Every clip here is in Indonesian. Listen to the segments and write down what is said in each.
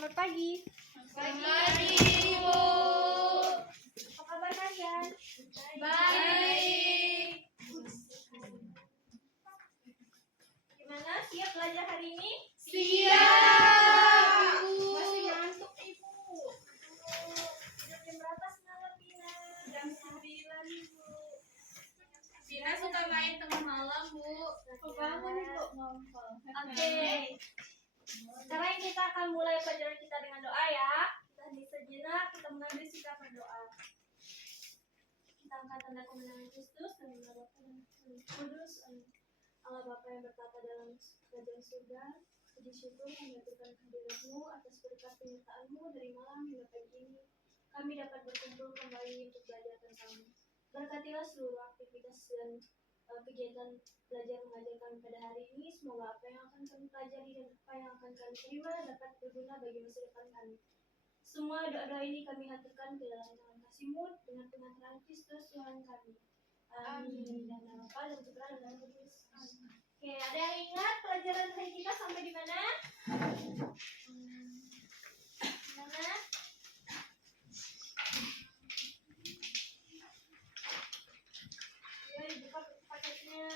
Selamat pagi. Selamat pagi, Ibu. Apa kabar kalian? Baik. Gimana? Siap belajar hari ini? Siap, Ibu. Masih ngantuk, Ibu. Udah jam berapa semalam, Bina? Jam 9, Ibu. Bina suka main tengah malam, Bu. Bangun, Ibu. Ngompol. Oke. Sekarang kita akan mulai pelajaran kita dengan doa ya. Kita hening sejenak, kita mengambil sikap berdoa. Kita angkat tanda kemenangan Kristus dan mendoakan Kudus Allah Bapa yang bertata dalam kerajaan surga. Puji syukur menjatuhkan kehadiratmu atas berkat penyertaanmu dari malam hingga pagi ini. Kami dapat berkumpul kembali untuk belajar tentang-Mu. Berkatilah seluruh aktivitas dan kegiatan belajar mengajar kami pada hari ini. Semoga apa yang akan kami pelajari dan apa yang akan kami terima dapat berguna bagi masa depan kami. Semua doa-doa ini kami haturkan ke dalam tangan kasih-Mu dengan pengantaran Kristus Tuhan kami. Amin. Dan nama Bapa dan Putra dan Roh Kudus. Oke, ada yang ingat pelajaran hari kita sampai di mana? Mana? Ya, dibuka paketnya.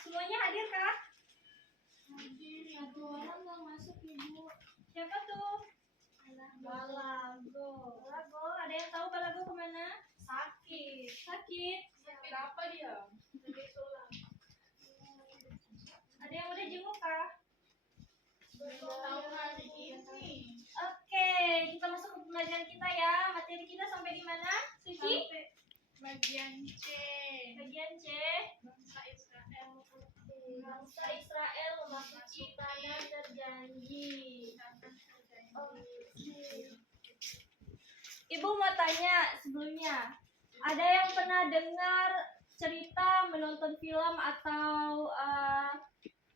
Semuanya hadir kah? Hadir, satu orang nggak masuk, Ibu. Siapa tuh? Balago. Balago. Ada yang tahu Balago kemana? Sakit. Sakit. Kenapa dia? Lagi sulap. Ada yang udah jenguk kah? Tahu hari ini. Oke, kita masuk ke pembelajaran kita ya. Materi kita sampai di mana? Suci? Sampai bagian C. Bagian C. Bangsa Israel. Bangsa Israel memasuki tanah terjanji. Ibu mau tanya sebelumnya, ada yang pernah dengar cerita, menonton film atau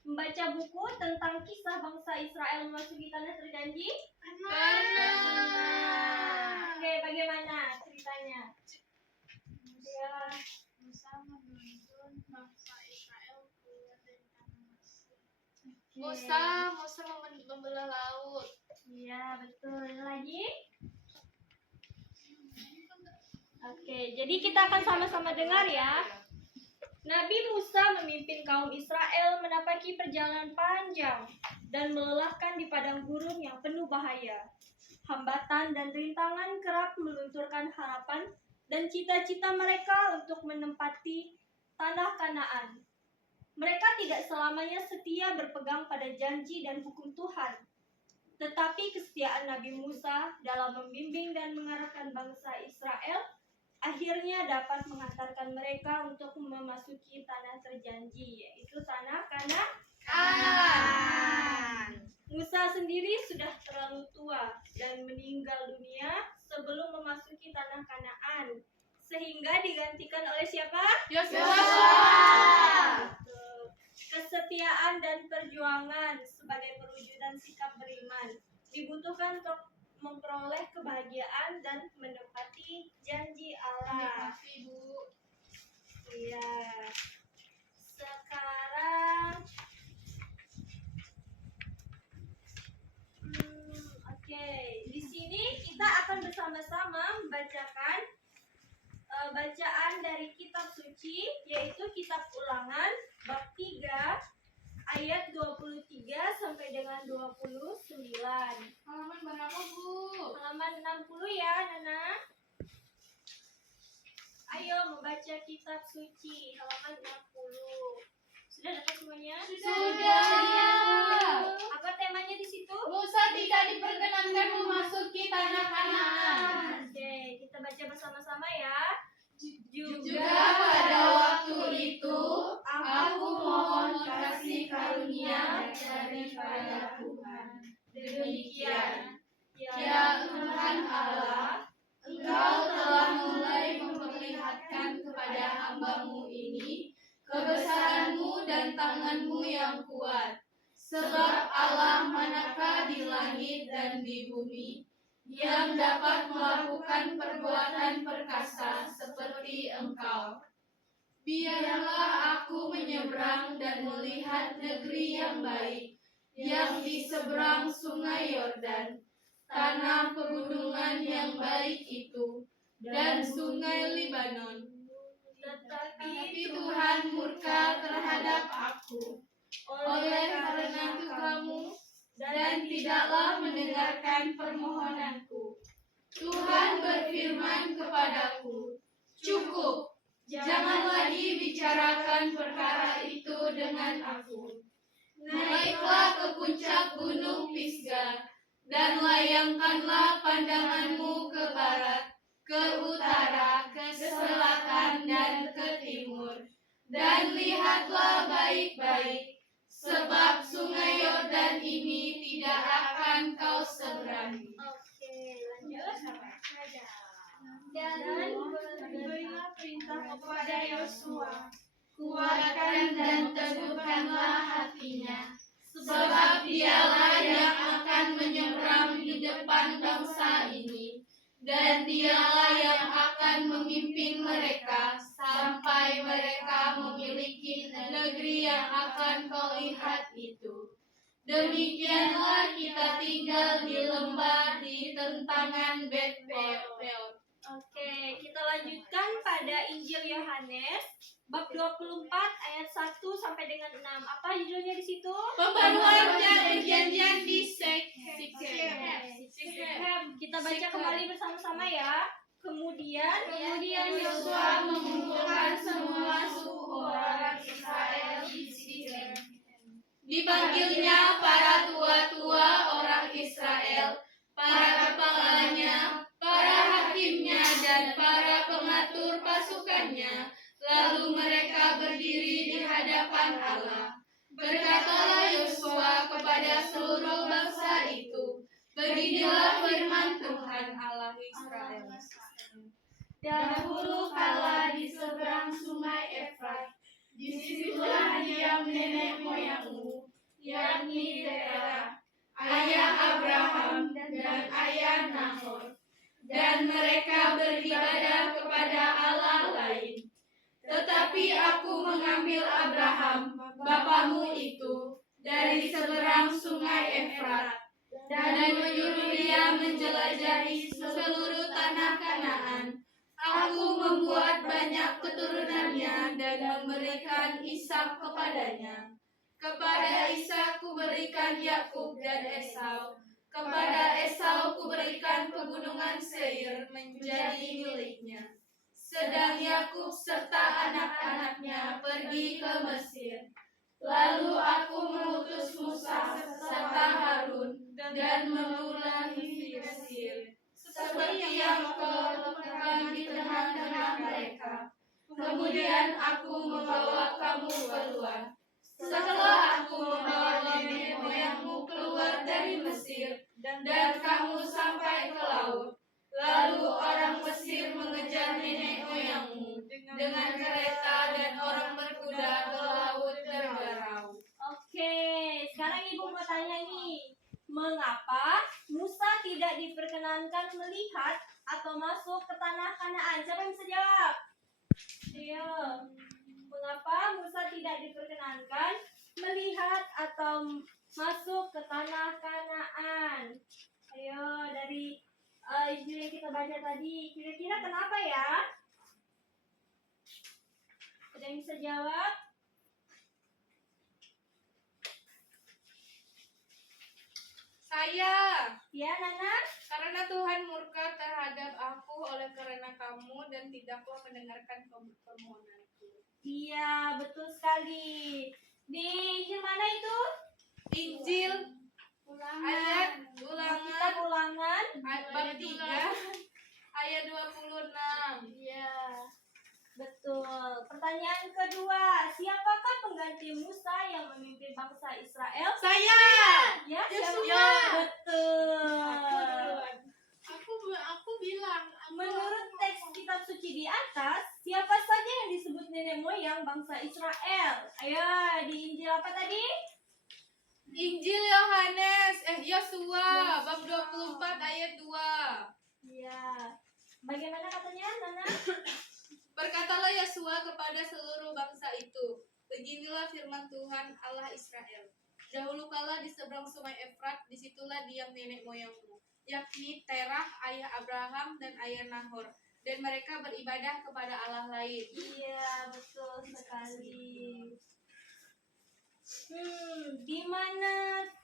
membaca buku tentang kisah bangsa Israel memasuki tanah terjanji? Pernah. Oke, bagaimana ceritanya? Ya. Musa menuntun bangsa Israel keluar dari tanah Mesir. Musa membelah laut. Iya, betul. Lagi? Oke, jadi kita akan sama-sama dengar ya. Nabi Musa memimpin kaum Israel menapaki perjalanan panjang dan melelahkan di padang gurun yang penuh bahaya. Hambatan dan rintangan kerap melunturkan harapan dan cita-cita mereka untuk menempati tanah Kanaan. Mereka tidak selamanya setia berpegang pada janji dan hukum Tuhan. Tetapi kesetiaan Nabi Musa dalam membimbing dan mengarahkan bangsa Israel akhirnya dapat mengantarkan mereka untuk memasuki tanah terjanji, yaitu tanah Kanaan. Musa sendiri sudah terlalu tua dan meninggal dunia sebelum memasuki tanah Kanaan, sehingga digantikan oleh siapa? Yosua. Kesetiaan dan perjuangan sebagai perwujudan sikap beriman dibutuhkan untuk memperoleh kebahagiaan dan menepati janji Allah. Kasih, Bu. Iya. Sekarang, oke. Di sini kita akan bersama-sama membacakan bacaan dari kitab suci, yaitu kitab Ulangan bab 3 ayat 23 sampai dengan 29. Halaman berapa, Bu? Halaman 60 ya, Nana. Ayo membaca kitab suci halaman 60. Sudah dapat semuanya? Sudah. Apa temanya di situ? Musa tidak diperkenankan memasuki tanah Kanaan. Oke, kita baca bersama-sama ya. Juga pada waktu itu, aku mohon kasih karunia daripada Tuhan. Demikian, ya Tuhan Allah, Engkau telah mulai memperlihatkan kepada hamba-Mu ini kebesaran-Mu dan tangan-Mu yang kuat. Sebab Allah manakah di langit dan di bumi yang dapat melakukan perbuatan perkasa seperti Engkau. Biarlah aku menyeberang dan melihat membuat negeri yang baik, yang di seberang sungai Yordan, tanah pegunungan yang baik itu, dan sungai Libanon. Tetapi Tuhan murka terhadap aku oleh karena kamu, dan tidaklah mendengarkan permohonanku. Tuhan berfirman kepadaku, cukup, jangan lagi bicarakan perkara itu dengan aku. Naiklah ke puncak gunung Pisgah, dan layangkanlah pandanganmu ke barat, ke utara, ke selatan, dan ke timur. Dan lihatlah baik-baik, sebab sungai Yordan ini tidak akan kau seberangi. Oke, lanjut. Dan berilah perintah kepada Yosua, Kuatkan dan teguhkanlah hatinya, sebab dialah yang akan menyeberang di depan bangsa ini, dan dialah yang akan memimpin mereka sampai mereka memiliki negeri yang akan kau lihat itu. Demikianlah kita tinggal di lembah di tentangan Bet-Peor. Oke, kita lanjutkan pada Injil Yohanes bab 24 ayat 1 sampai dengan 6. Apa judulnya di situ? Pembaruan perjanjian di Shechem. Kita baca kembali bersama-sama ya. Kemudian Yosua mengumpulkan semua suku orang Israel di Shechem. Dipanggilnya para tua-tua orang Israel, para kepalanya, para hakimnya, dan para pengatur pasukannya. Lalu mereka berdiri di hadapan Allah. Berkatalah Yosua kepada seluruh bangsa itu, beginilah firman Tuhan Allah Israel. Dahulu kala di seberang sungai Efrat, disitulah diam nenek moyangmu, yakni Terah, ayah Abraham dan ayah Nahor. Dan mereka beribadah kepada Allah lain. Tetapi aku mengambil Abraham, bapamu itu, dari seberang sungai Efrat, dan menyuruh dia menjelajahi seluruh tanah Kanaan. Aku membuat banyak keturunannya dan memberikan Ishak kepadanya. Kepada Ishak kuberikan Yakub dan Esau. Kepada Esau kuberikan pegunungan Seir menjadi miliknya. Sedang Yakub serta anak-anaknya pergi ke Mesir. Lalu aku mengutus Musa serta Harun dan memulahi Mesir, seperti yang kau lakukan di tengah-tengah mereka. Kemudian aku membawa kamu keluar. Setelah aku membawa nenek moyangmu keluar dari Mesir, dan kamu sampai ke laut. Lalu orang Mesir mengejar nenek moyangmu dengan kereta, dan orang berkuda ke laut tergarau. Oke, sekarang ibu mau tanya nih, mengapa Musa tidak diperkenankan melihat atau masuk ke tanah Kanaan? Siapa yang bisa jawab? Ayo, mengapa Musa tidak diperkenankan melihat atau masuk ke tanah Kanaan? Ayo, dari Injil yang kita baca tadi, kira-kira kenapa ya? Ada yang bisa jawab? Saya, Ya, Nana? karena Tuhan murka terhadap aku oleh karena kamu, dan tidaklah mendengarkan permohonanku. Iya, betul sekali. Di Injil mana itu? Injil ayat Kitab Ulangan Ulangan. bab 3 ayat 26. Iya, betul. Pertanyaan kedua, siapakah pengganti Musa yang memimpin bangsa Israel? Saya. Ya, Yosua. siapa? Betul. Aku bilang. Menurut teks kitab suci di atas, siapa saja yang disebut nenek moyang bangsa Israel? Ayo, di Injil apa tadi? Injil Yosua bab 24 ayat 2. Iya. Bagaimana katanya, Nana? Berkatalah Yosua kepada seluruh bangsa itu, Beginilah firman Tuhan Allah Israel. Dahulu kala di seberang sungai Efrat, disitulah diam nenek moyangmu, yakni Terah, ayah Abraham, dan ayah Nahor. Dan mereka beribadah kepada Allah lain. Iya, betul sekali.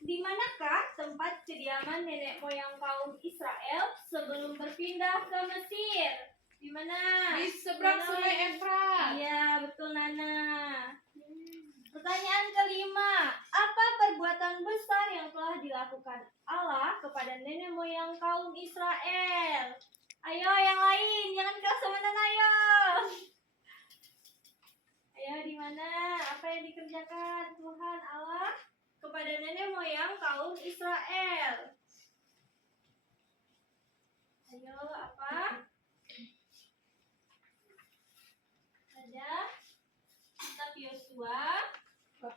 Di manakah tempat kediaman nenek moyang kaum Israel sebelum berpindah ke Mesir? Di mana? Di seberang sungai Efrat. Iya, betul Nana. Pertanyaan kelima, apa perbuatan besar yang telah dilakukan Allah kepada nenek moyang kaum Israel? Ayo yang lain, jangan keras sama Nana, ayo. Ayo, di mana? Apa yang dikerjakan Tuhan Allah kepada nenek moyang kaum Israel? Ayo, apa? Ada kitab Yosua Bab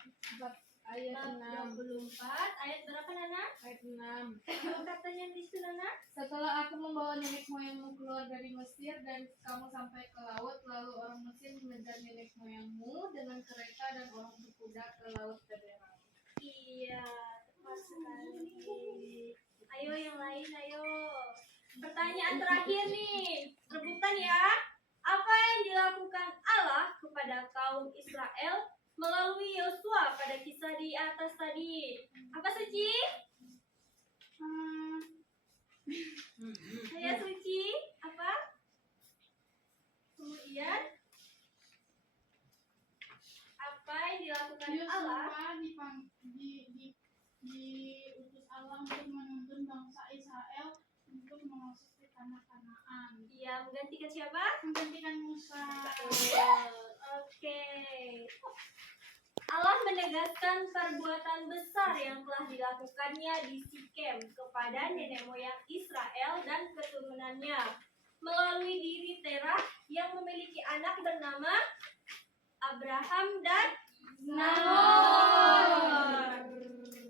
ayat 6. 24 ayat berapa Nana? Ayat 6. Apa katanya di situ Nana? Setelah aku membawa nenek moyangmu keluar dari Mesir dan kamu sampai ke laut, lalu orang Mesir mengejar nenek moyangmu dengan kereta dan orang berkuda ke laut Tebera. Iya, tepat sekali. Ayo yang lain, ayo. Pertanyaan terakhir nih, rebutan ya. Apa yang dilakukan Allah kepada kaum Israel melalui Yosua pada kisah di atas tadi? Apa Suci? Saya Suci, apa? Kemudian apa yang dilakukan Allah? diutus Allah untuk menuntun bangsa Israel untuk masuk ke tanah Kanaan. Iya, menggantikan siapa? Menggantikan Musa. Oke. Allah menegaskan perbuatan besar yang telah dilakukannya di Sikem kepada nenek moyang Israel dan keturunannya melalui diri Terah yang memiliki anak bernama Abraham dan Nahor.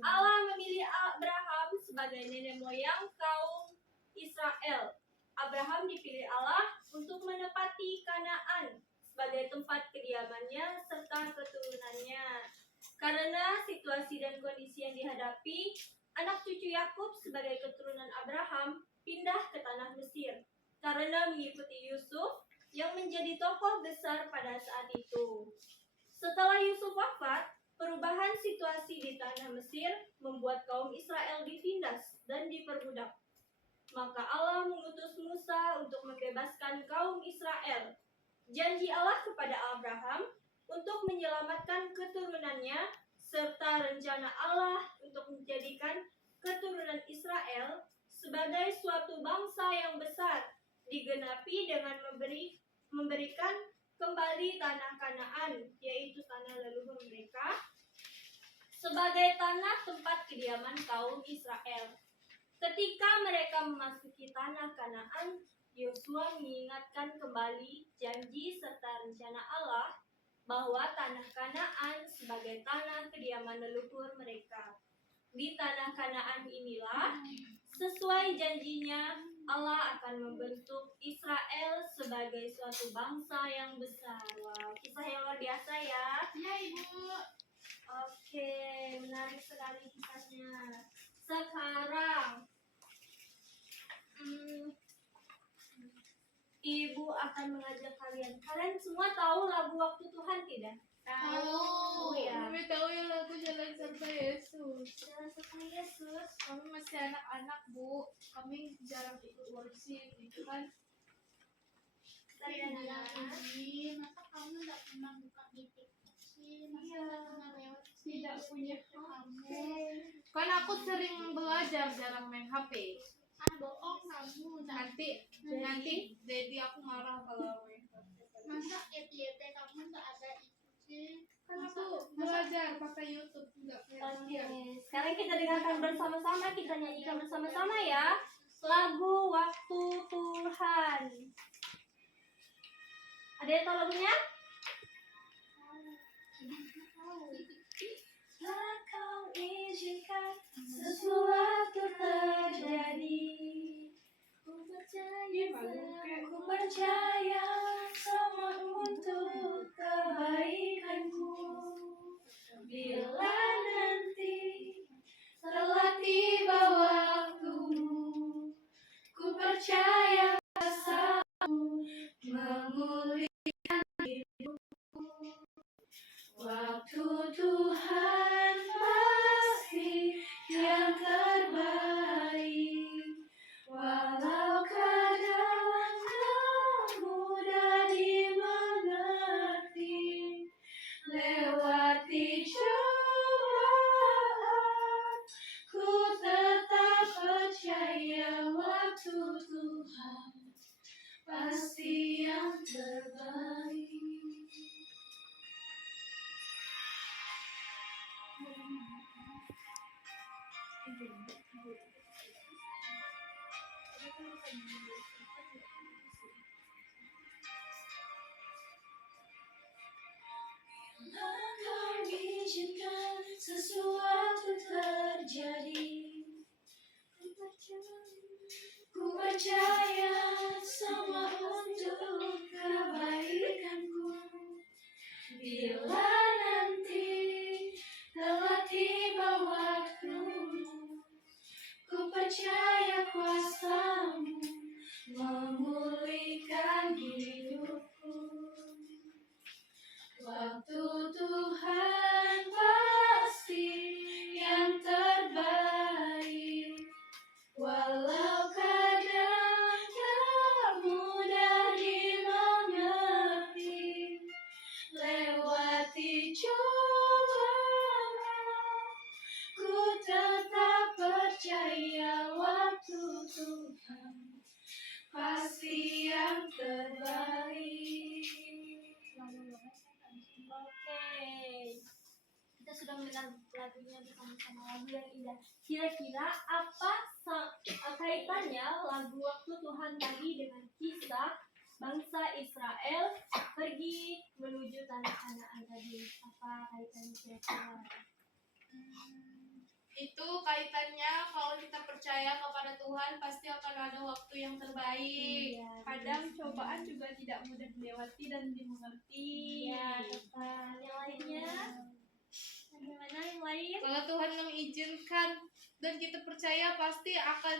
Allah memilih Abraham sebagai nenek moyang kaum Israel. Abraham dipilih Allah untuk menepati Kanaan sebagai tempat kediamannya serta keturunannya. Karena situasi dan kondisi yang dihadapi, anak cucu Yakub sebagai keturunan Abraham pindah ke tanah Mesir karena mengikuti Yusuf yang menjadi tokoh besar pada saat itu. Setelah Yusuf wafat, perubahan situasi di tanah Mesir membuat kaum Israel ditindas dan diperbudak. Maka Allah mengutus Musa untuk membebaskan kaum Israel. Janji Allah kepada Abraham untuk menyelamatkan keturunannya serta rencana Allah untuk menjadikan keturunan Israel sebagai suatu bangsa yang besar digenapi dengan memberikan kembali tanah Kanaan, yaitu tanah leluhur mereka, sebagai tanah tempat kediaman kaum Israel. Ketika mereka memasuki tanah Kanaan, Yosua mengingatkan kembali janji serta rencana Allah bahwa tanah Kanaan sebagai tanah kediaman leluhur mereka. Di tanah Kanaan inilah, sesuai janjinya, Allah akan membentuk Israel sebagai suatu bangsa yang besar. Wow, kisah yang luar biasa ya. Ya Ibu. Oke, menarik sekali kisahnya. Sekarang, Ibu akan mengajak kalian. Kalian semua tahu lagu Waktu Tuhan tidak? Tahu. Ya. Kami tahu ya lagu Jalan Serta Yesus. Jalan serta Yesus. Kami masih anak-anak, Bu. Kami jarang ikut worship, gitu kan. Saya Nana. Lagi, masa kamu nggak pernah buka di TikTok sih? Masa Iya. nggak pernah lewat sih? Tidak punya kamu. Kan aku sering belajar, jarang main HP. Ah, bohong kamu. Nanti Dedi aku marah kalau main HP. Masa FYP kamu nggak ada itu sih? Kan aku belajar pakai YouTube, enggak kayak Oke, dia. sekarang kita dengarkan bersama-sama, kita nyanyikan bersama-sama ya. Lagu Waktu Tuhan. Ada yang tahu lagunya? Jika kau izinkan sesuatu terjadi, ku percaya semua untuk kebaikanku. percaya kuasamu memulihkan hidupku. Waktu Tuhan pasti yang terbaik, walau kadang tak mudah dimengerti. Lewati cobaan, ku tetap percaya waktu Tuhan pasti yang terbaik. Engkau izinkan sesuatu terjadi, ku percaya semua untuk kebaikanku. Bila nanti telah tiba waktumu, ku percaya kuasamu memulihkan hidupku. Waktu Tuhan pasti yang terbaik, walau kadang tak mudah dimengerti. Lewati cobaan, ku tetap percaya waktu Tuhan pasti yang terbaik. Oke, kita sudah mendengar lagunya bersama-sama, lagu yang indah. Kira-kira apa kaitannya lagu Waktu Tuhan tadi dengan kisah bangsa Israel pergi menuju tanah Kanaan tadi? Apa kaitannya kira-kira? Itu kaitannya kalau kita percaya kepada Tuhan pasti akan ada waktu yang terbaik. Iya, Kadang cobaan juga tidak mudah dilewati dan dimengerti. Iya, tepat. Yang lainnya? Bagaimana yang lain? Kalau Tuhan mengizinkan dan kita percaya pasti akan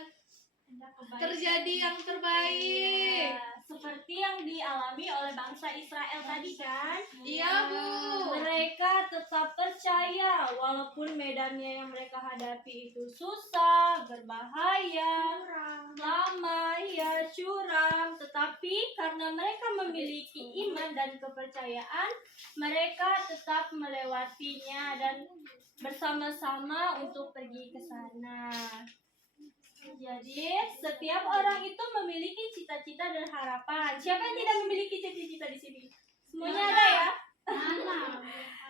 Ada kebaikan. terjadi yang terbaik. Iya, seperti yang dialami oleh bangsa Israel tadi kan? Iya, Bu. Mereka tetap percaya walaupun medannya yang mereka hadapi itu susah, berbahaya, lama, ya curam, tetapi karena mereka memiliki iman dan kepercayaan, mereka tetap melewatinya dan bersama-sama untuk pergi ke sana. Jadi, setiap orang itu memiliki cita-cita dan harapan. Siapa yang tidak memiliki cita-cita di sini? Semuanya ada ya?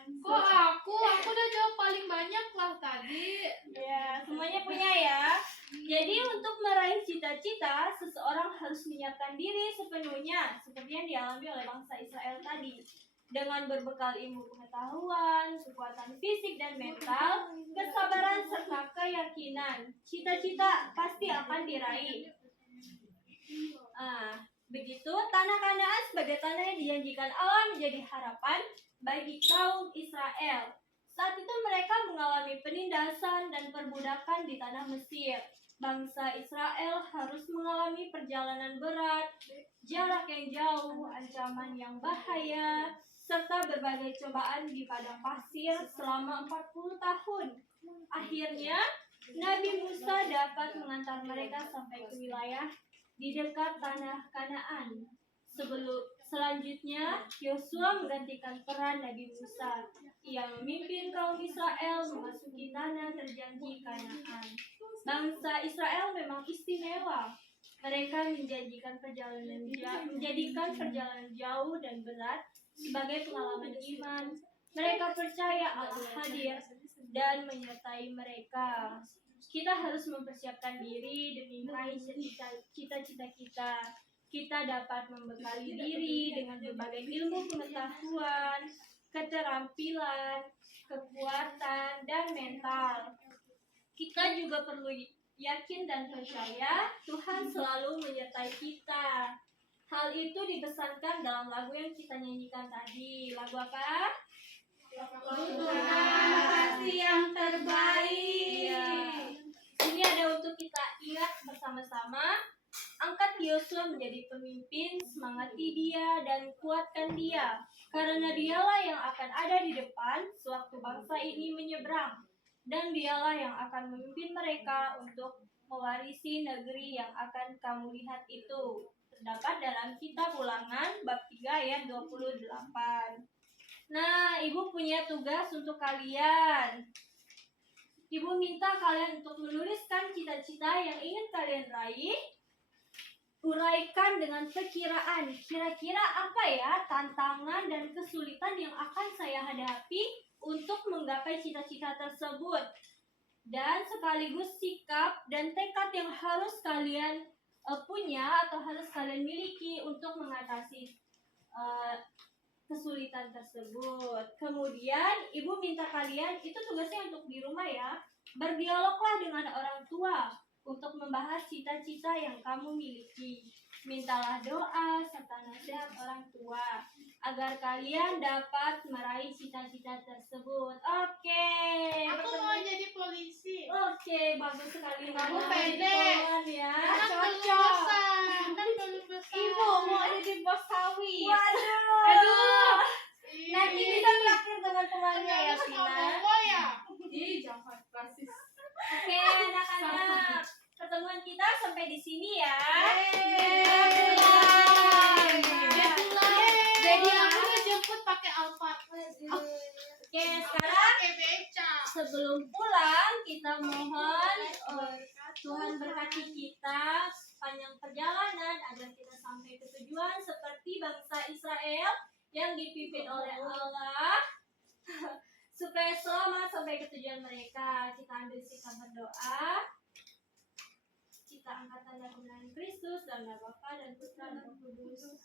Kok aku udah jawab paling banyak lah tadi. Ya, semuanya punya ya. Jadi, untuk meraih cita-cita, seseorang harus menyiapkan diri sepenuhnya, seperti yang dialami oleh bangsa Israel tadi. Dengan berbekal ilmu pengetahuan, kekuatan fisik dan mental, kesabaran serta keyakinan, cita-cita pasti akan diraih. Begitu tanah Kanaan sebagai tanah yang dijanjikan Allah menjadi harapan bagi kaum Israel. Saat itu mereka mengalami penindasan dan perbudakan di tanah Mesir. Bangsa Israel harus mengalami perjalanan berat, jarak yang jauh, ancaman yang bahaya, serta berbagai cobaan di padang pasir selama 40 tahun. Akhirnya, Nabi Musa dapat mengantar mereka sampai ke wilayah di dekat tanah Kanaan. Selanjutnya, Yosua menggantikan peran Nabi Musa. Ia memimpin kaum Israel memasuki tanah terjanji Kanaan. Bangsa Israel memang istimewa. Mereka menjadikan perjalanan jauh dan berat sebagai pengalaman iman. Mereka percaya Allah hadir dan menyertai mereka. Kita harus mempersiapkan diri demi meraih cita-cita kita. Kita dapat membekali diri dengan berbagai ilmu pengetahuan, keterampilan, kekuatan, dan mental. Kita juga perlu yakin dan percaya Tuhan selalu menyertai kita. Hal itu dipesankan dalam lagu yang kita nyanyikan tadi. Lagu apa? Tuhan pasti yang terbaik. Iya. Ini ada untuk kita ingat bersama-sama. Angkat Yosua menjadi pemimpin, semangati dia dan kuatkan dia, karena dialah yang akan ada di depan sewaktu bangsa ini menyeberang, dan dialah yang akan memimpin mereka untuk mewarisi negeri yang akan kamu lihat itu. Terdapat dalam kitab Ulangan bab 3 ayat 28. Nah, Ibu punya tugas untuk kalian. Ibu minta kalian untuk menuliskan cita-cita yang ingin kalian raih. Uraikan dengan perkiraan, kira-kira apa ya tantangan dan kesulitan yang akan saya hadapi untuk menggapai cita-cita tersebut. Dan sekaligus sikap dan tekad yang harus kalian punya atau harus kalian miliki untuk mengatasi kesulitan tersebut. Kemudian ibu minta kalian, itu tugasnya untuk di rumah ya, berdialoglah dengan orang tua untuk membahas cita-cita yang kamu miliki. Mintalah doa serta nasihat orang tua agar kalian dapat meraih cita-cita tersebut. Oke. Aku mau jadi polisi. Oke, bagus sekali. Kamu Mama. pede. Jadi pohon ya. Kan belum Cocok. besar. Kan belum besar. Ibu mau jadi bos sawit. Waduh. Aduh. Nanti kita terakhir dengan temannya ya, Vina. ya. Ih, jangan rasis. Oke, anak-anak. Pertemuan kita sampai di sini ya. Jadi aku ngejemput pakai Alphard. Oke, sekarang Pakai beca. sebelum pulang kita mohon Tuhan berkati kita sepanjang perjalanan agar kita sampai ke tujuan seperti bangsa Israel yang dipimpin oleh Allah. Supaya selamat sampai ke tujuan mereka. Kita ambil sikap berdoa. Kita angkat tanda kebenaran Kristus dalam nama Bapa dan Putra dan Roh Kudus.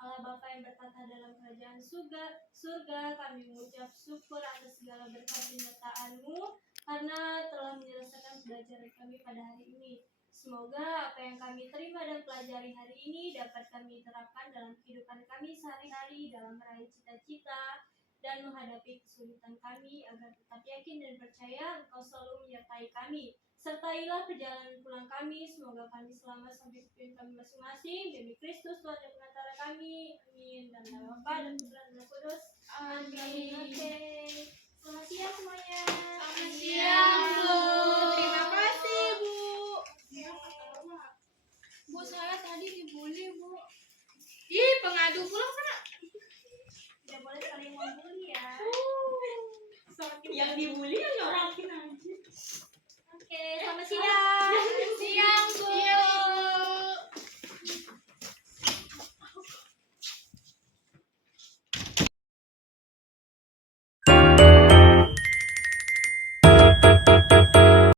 Allah Bapa yang bertata dalam kerajaan surga, kami mengucap syukur atas segala berkat penyertaan-Mu karena telah menyelesaikan pelajaran kami pada hari ini. Semoga apa yang kami terima dan pelajari hari ini dapat kami terapkan dalam kehidupan kami sehari-hari dalam meraih cita-cita dan menghadapi kesulitan kami agar tetap yakin dan percaya Engkau selalu menyertai kami. Sertailah perjalanan pulang kami, semoga kami selamat sampai tujuan kami masing-masing. Demi Kristus Tuhan dan penantara kami. Amin. Dan nama Bapa dan Putra dan Roh Kudus. Amin. Oke. Selamat siang semuanya. Selamat siang, Bu. Terima kasih, Bu. Bu, saya tadi dibully, Bu. Ih, pengadu pulang sana. Tidak boleh saling membuli ya. Yang dibully yang